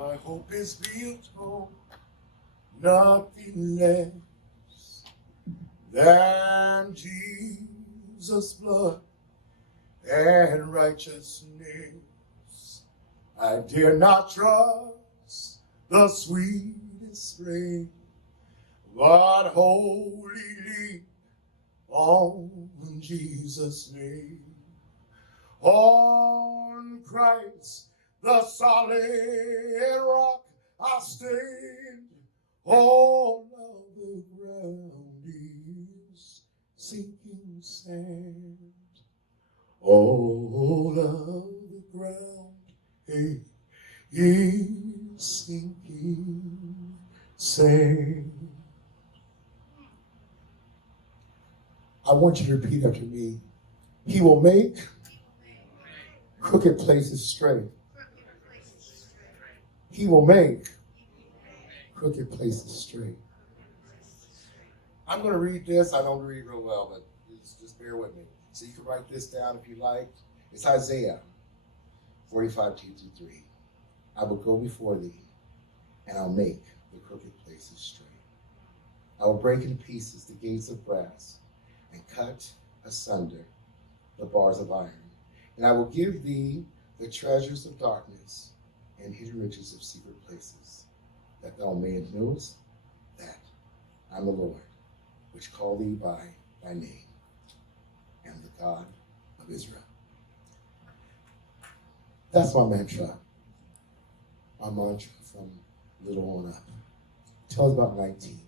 My hope is built on nothing less than Jesus' blood and righteousness. I dare not trust the sweetest frame, but wholly lean on Jesus' name. On Christ, the solid rock, I stand. All of the ground is sinking sand. All of the ground is sinking sand. I want you to repeat after me. He will make crooked places straight. He will make crooked places straight. I'm going to read this. I don't read real well, but just bear with me. So you can write this down if you like. It's Isaiah 45, 2-3. I will go before thee, and I'll make the crooked places straight. I will break in pieces the gates of brass, and cut asunder the bars of iron. And I will give thee the treasures of darkness and hidden riches of secret places, that thou mayest knowest that I'm the Lord, which call thee by thy name, and the God of Israel. That's my mantra. My mantra from little on up. Till I was about 19,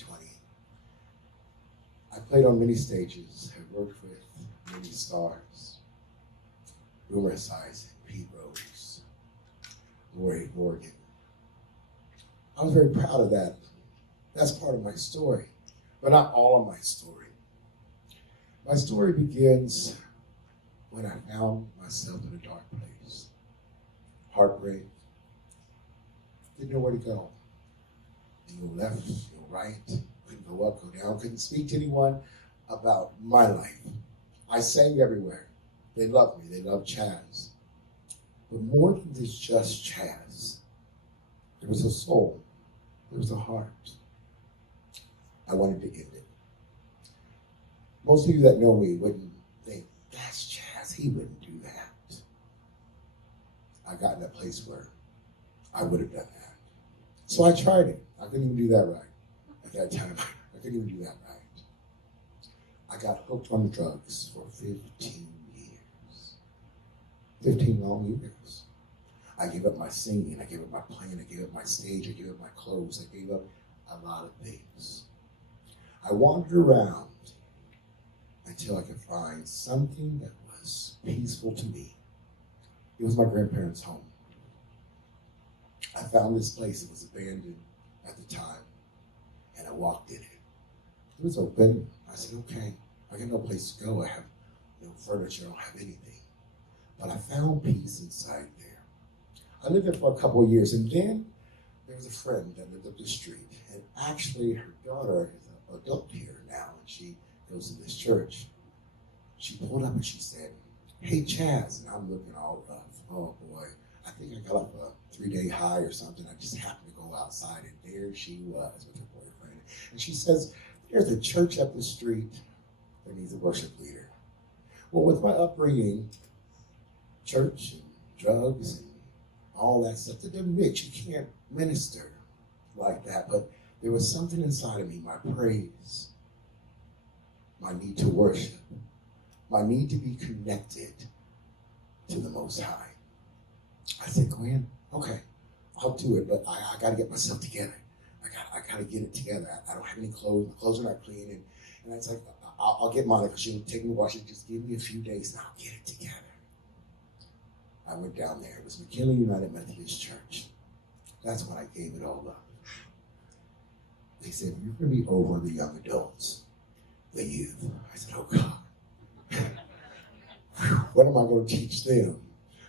20. I played on many stages. I worked with many stars. Boomer Esiason, Pete Rose, Lori Morgan. I was very proud of that. That's part of my story, but not all of my story. My story begins when I found myself in a dark place. Heartbreak. Didn't know where to go. Didn't go left, didn't go right. Couldn't go up, go down. Couldn't speak to anyone about my life. I sang everywhere. They loved me. They loved Chadz. But more than this just Chadz, there was a soul. There was a heart. I wanted to end it. Most of you that know me wouldn't think, that's Chadz. He wouldn't do that. I got in a place where I would have done that. So I tried it. I couldn't even do that right. At that time, I couldn't even do that right. I got hooked on drugs for 15 years. 15 long years. I gave up my singing, I gave up my playing, I gave up my stage, I gave up my clothes, I gave up a lot of things. I wandered around until I could find something that was peaceful to me. It was my grandparents' home. I found this place. It was abandoned at the time, and I walked in it. It was open. I said, okay, I got no place to go. I have no furniture, I don't have anything. But I found peace inside there. I lived there for a couple of years, and then there was a friend that lived up the street, and actually her daughter is an adult here now, and she goes to this church. She pulled up and she said, hey, Chadz, and I'm looking all rough. Oh boy, I think I got off a 3-day high or something. I just happened to go outside, and there she was with her boyfriend. And she says, there's a church up the street that needs a worship leader. Well, with my upbringing, church and drugs and all that stuff, they're mixed. You can't minister like that. But there was something inside of me, my praise, my need to worship, my need to be connected to the Most High. I said, Gwen, okay, I'll do it, but I got to get myself together. I got to get it together. I don't have any clothes. My clothes are not clean. And it's like, I'll get Monica. She'll take me to Washington. Just give me a few days and I'll get it together. I went down there. It was McKinley United Methodist Church. That's when I gave it all up. They said, you're going to be over the young adults, the youth. I said, oh God. What am I going to teach them?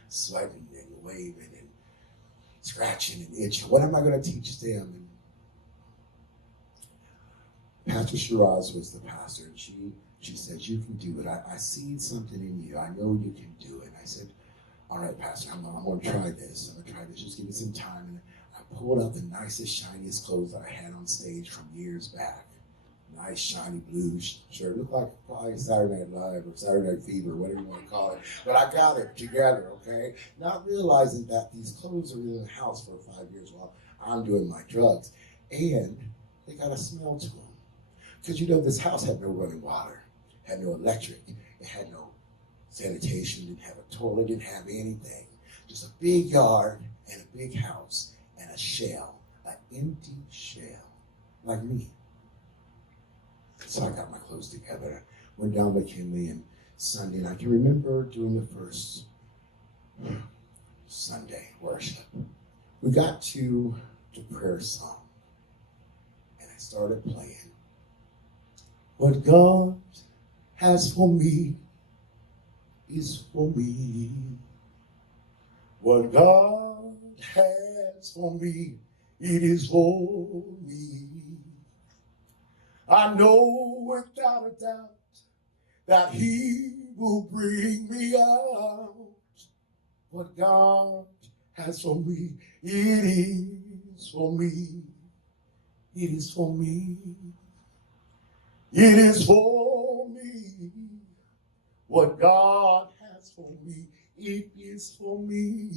Sweating and waving and scratching and itching. What am I going to teach them? And Pastor Chadz was the pastor, and she said, you can do it. I see something in you. I know you can do it. I said, all right, Pastor, I'm going to try this. I'm going to try this. Just give me some time. And I pulled out the nicest, shiniest clothes that I had on stage from years back. Nice, shiny blue shirt. Looked like probably Saturday Night Live or Saturday Night Fever, whatever you want to call it. But I got it together, okay? Not realizing that these clothes are in the house for 5 years while I'm doing my drugs. And they got a smell to them. Because you know, this house had no running water, had no electric, it had no sanitation, didn't have a toilet, didn't have anything. Just a big yard and a big house and a shell, an empty shell, like me. So I got my clothes together, went down to McKinley and Sunday, and I can remember doing the first Sunday worship. We got to the prayer song, and I started playing. What God has for me is for me. What God has for me, it is for me. I know without a doubt that He will bring me out. What God has for me, it is for me. It is for me. It is for me. What God has for me, it is for me.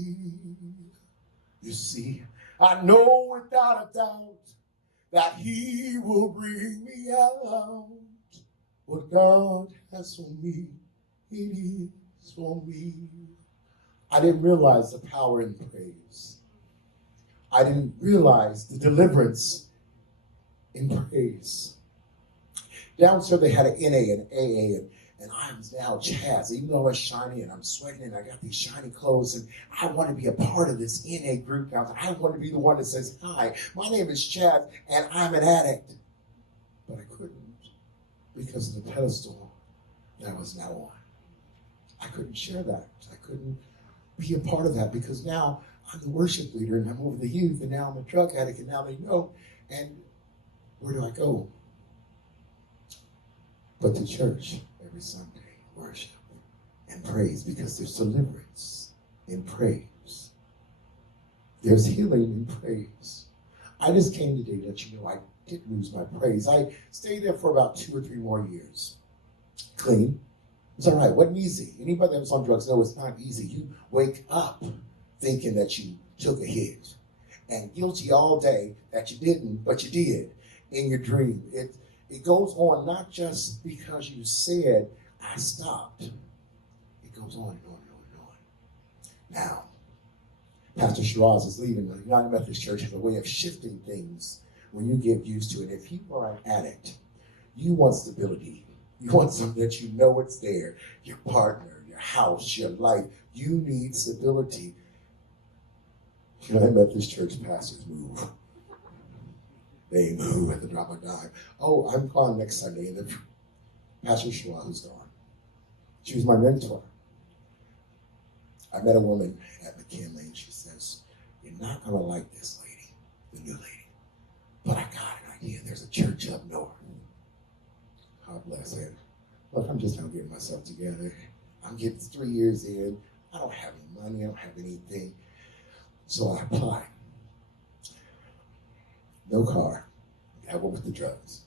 You see, I know without a doubt that He will bring me out. What God has for me, it is for me. I didn't realize the power in praise. I didn't realize the deliverance in praise. Downstairs they had an NA and AA, and I'm now Chadz. Even though I was shiny and I'm sweating and I got these shiny clothes, and I want to be a part of this NA group now. I want to be the one that says, hi, my name is Chadz and I'm an addict. But I couldn't because of the pedestal that I was now on. I couldn't share that. I couldn't be a part of that because now I'm the worship leader and I'm over the youth, and now I'm a drug addict, and now they know. And where do I go? But to church every Sunday, worship and praise, because there's deliverance in praise. There's healing in praise. I just came today to let you know I didn't lose my praise. I stayed there for about 2 or 3 more years. Clean. It's all right. It wasn't easy. Anybody that was on drugs knows it's not easy. You wake up thinking that you took a hit and guilty all day that you didn't, but you did in your dream. It goes on not just because you said, I stopped. It goes on and on and on and on. Now, Pastor Chadz is leading the United Methodist Church has a way of shifting things when you get used to it. If you are an addict, you want stability. You want something that you know it's there. Your partner, your house, your life. You need stability. United Methodist Church pastors move. They move at the drop of a dime. Oh, I'm gone next Sunday, and then Pastor Chadz is gone. She was my mentor. I met a woman at McKinley, and she says, you're not going to like this lady, the new lady, but I got an idea. There's a church up north. God bless her. Look, I'm just now getting myself together. I'm getting 3 years in. I don't have any money. I don't have anything. So I applied. No car. That went with the drugs.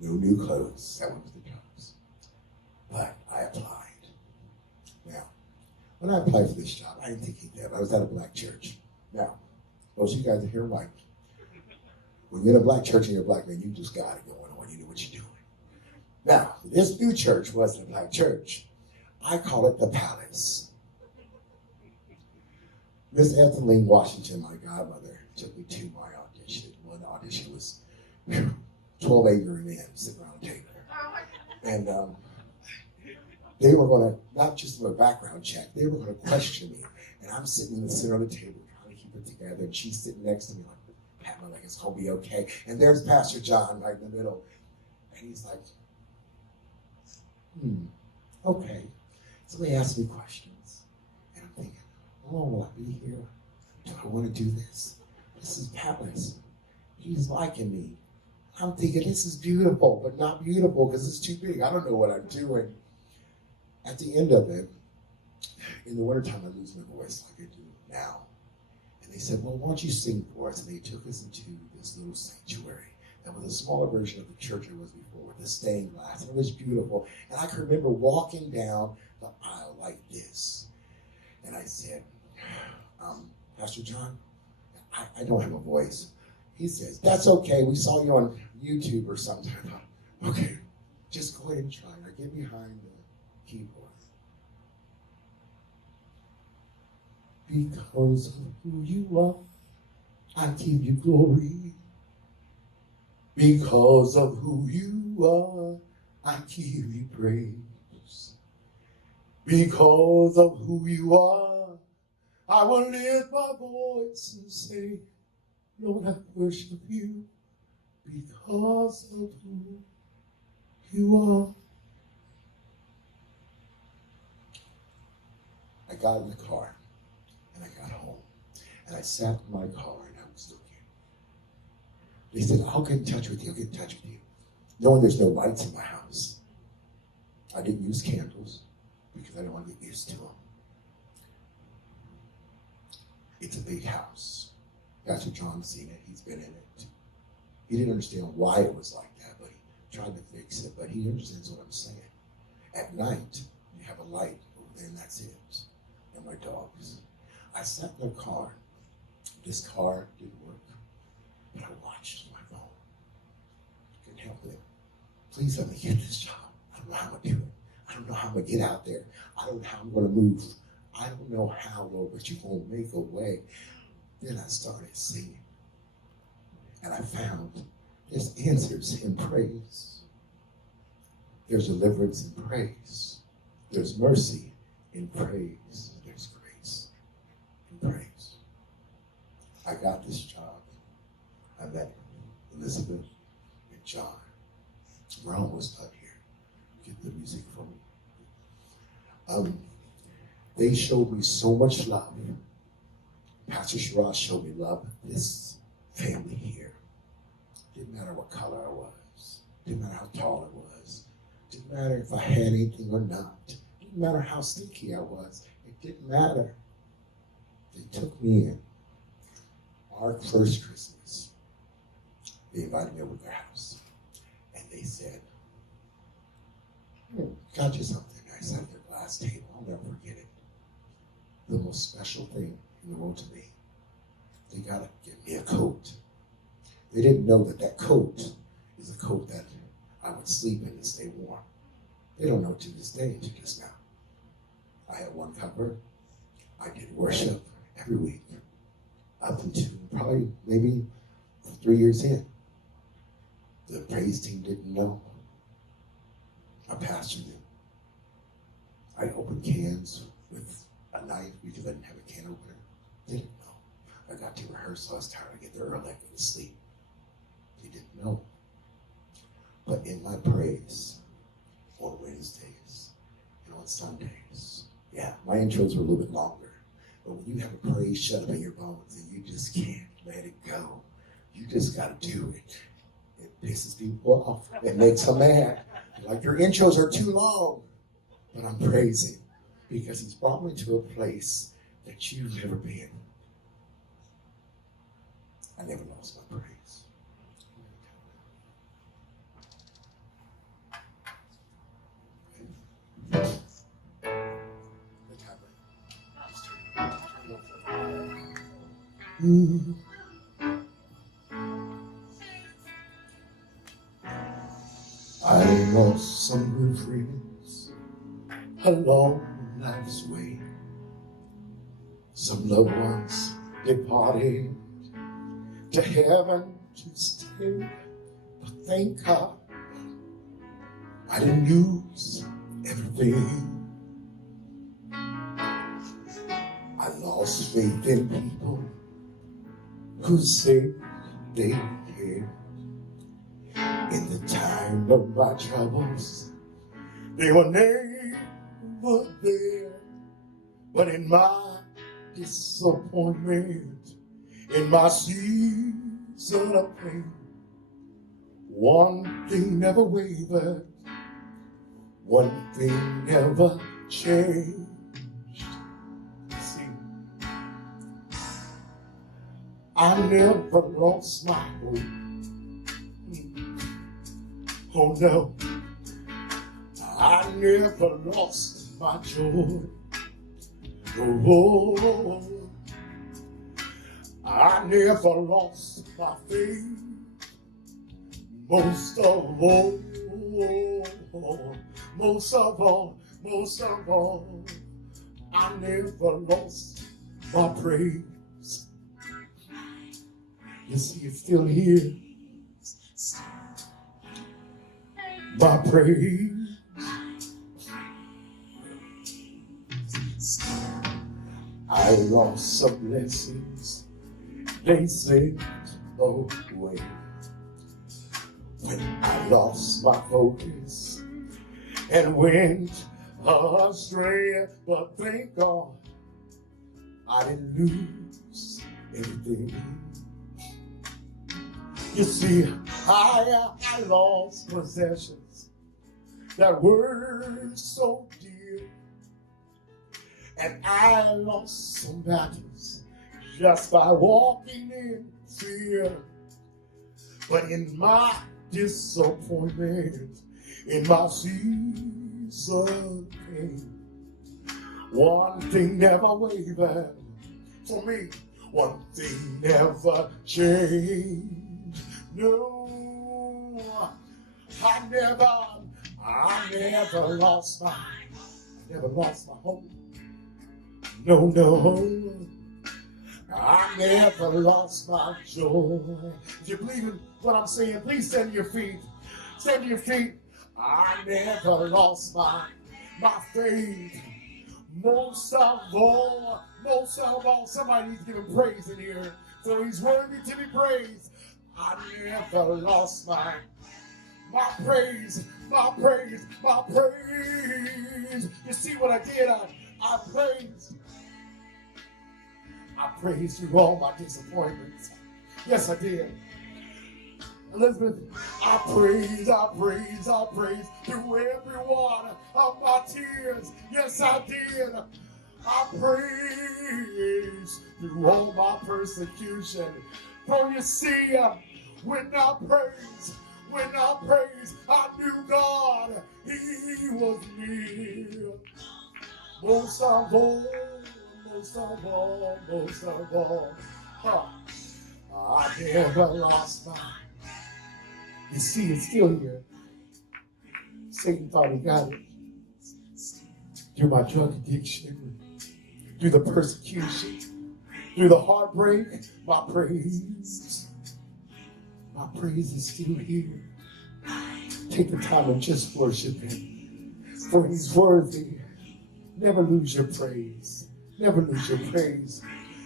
No new clothes. That went with the drugs. But I applied. Now, when I applied for this job, I didn't think that. I was at a black church. Now, most of you guys are here white. When you're in a black church and you're a black man, you just got it going on. You know what you're doing. Now, this new church wasn't a black church. I call it the Palace. Miss Etheline Washington, my godmother, took me to my audition. One audition was 12 angry men sitting around a table. And they were going to, not just do a background check, they were going to question me. And I'm sitting in the center of the table trying to keep it together. And she's sitting next to me like, pat my leg, it's going to be okay. And there's Pastor John right in the middle. And he's like, okay. So they asked me questions. And I'm thinking, how long will I be here? Do I want to do this? This is Palace. He's liking me. I'm thinking, this is beautiful, but not beautiful because it's too big. I don't know what I'm doing. At the end of it, in the wintertime, I lose my voice like I do now. And they said, well, why don't you sing for us? And they took us into this little sanctuary that was a smaller version of the church I was before, with the stained glass. And it was beautiful. And I can remember walking down the aisle like this. And I said, Pastor John, I don't have a voice. He says, that's okay. We saw you on YouTube or something. I thought, okay, just go ahead and try it. I get behind the keyboard. Because of who you are, I give you glory. Because of who you are, I give you praise. Because of who you are, I will lift my voice and say, Lord, I worship you because of who you are. I got in the car and I got home and I sat in my car and I was looking. They said, I'll get in touch with you, I'll get in touch with you. Knowing there's no lights in my house. I didn't use candles because I didn't want to get used to them. It's a big house. Pastor John's seen it. He's been in it. He didn't understand why it was like that, but he tried to fix it. But he understands what I'm saying. At night, you have a light over there, and that's it. And my dogs. I sat in the car. This car didn't work. But I watched my phone. Couldn't help it. Please let me get this job. I don't know how I'm going to do it. I don't know how I'm going to get out there. I don't know how I'm going to move. I don't know how, Lord, but you're going to make a way. Then I started singing. And I found there's answers in praise. There's deliverance in praise. There's mercy in praise. There's grace in praise. I got this job. I met Elizabeth and John. We're almost done here. Get the music for me. They showed me so much love. Pastor Chadz showed me love. This family here. Didn't matter what color I was. Didn't matter how tall I was. Didn't matter if I had anything or not. Didn't matter how stinky I was. It didn't matter. They took me in. Our first Christmas, they invited me over to their house. And they said, got you something. I sat at their glass table. I'll never forget it. The most special thing in the world to me. They got to give me a coat. They didn't know that that coat is a coat that I would sleep in to stay warm. They don't know to this day, until just now. I had one cover. I did worship every week up until probably maybe 3 years in. The praise team didn't know. My pastor knew. I opened cans with a knife because I didn't have a can opener. They didn't know. I got to rehearsal. I was tired. I get there early. I go to sleep. They didn't know. But in my praise on Wednesdays and on Sundays, yeah, my intros were a little bit longer. But when you have a praise shut up in your bones and you just can't let it go, you just got to do it. It pisses people off. It makes them mad. Like, your intros are too long. But I'm praising because he's brought me to a place that you've never been. I never lost my praise. I lost some good friends along life's way. Some loved ones departed to heaven to stay. But thank God I didn't lose everything. I lost faith in people who said they cared. In the time of my troubles, they were never there. But in my disappointment, in my season of pain, one thing never wavered, one thing never changed. I never lost my hope. Oh no, I never lost my joy. Oh, I never lost my faith. Most of all, I never lost my praise. You see, it's still here. My praise. I lost some blessings, they slipped away. When I lost my focus and went astray, but thank God I didn't lose anything. You see, I lost possessions that were so dear, and I lost some battles just by walking in fear. But in my disappointment, in my season of pain, one thing never wavered for me, one thing never changed. No, I never lost my hope. No, I never lost my joy. If you believe in what I'm saying, please stand to your feet. Stand to your feet. I never lost my faith. Most of all, somebody needs to give him praise in here. So he's worthy to be praised. I never lost my praise. You see what I did? I praised through all my disappointments. Yes, I did. Elizabeth, I praise through every one of my tears. Yes, I did. I praise through all my persecution. For you see, when I praise, I knew God, He was near. Most of all, I never lost my. You see, it's still here. Satan thought he got it. Through my drug addiction, through the persecution, through the heartbreak, my praise is still here. Take the time and just worship Him, for He's worthy. Never lose your praise. Never lose your praise.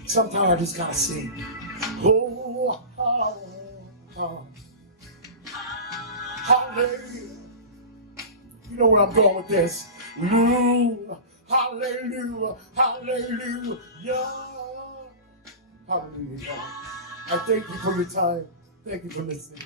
Sometimes I just gotta sing. Oh, hallelujah. You know where I'm going with this. Ooh, hallelujah, hallelujah. Hallelujah, God. I thank you for your time. Thank you for listening.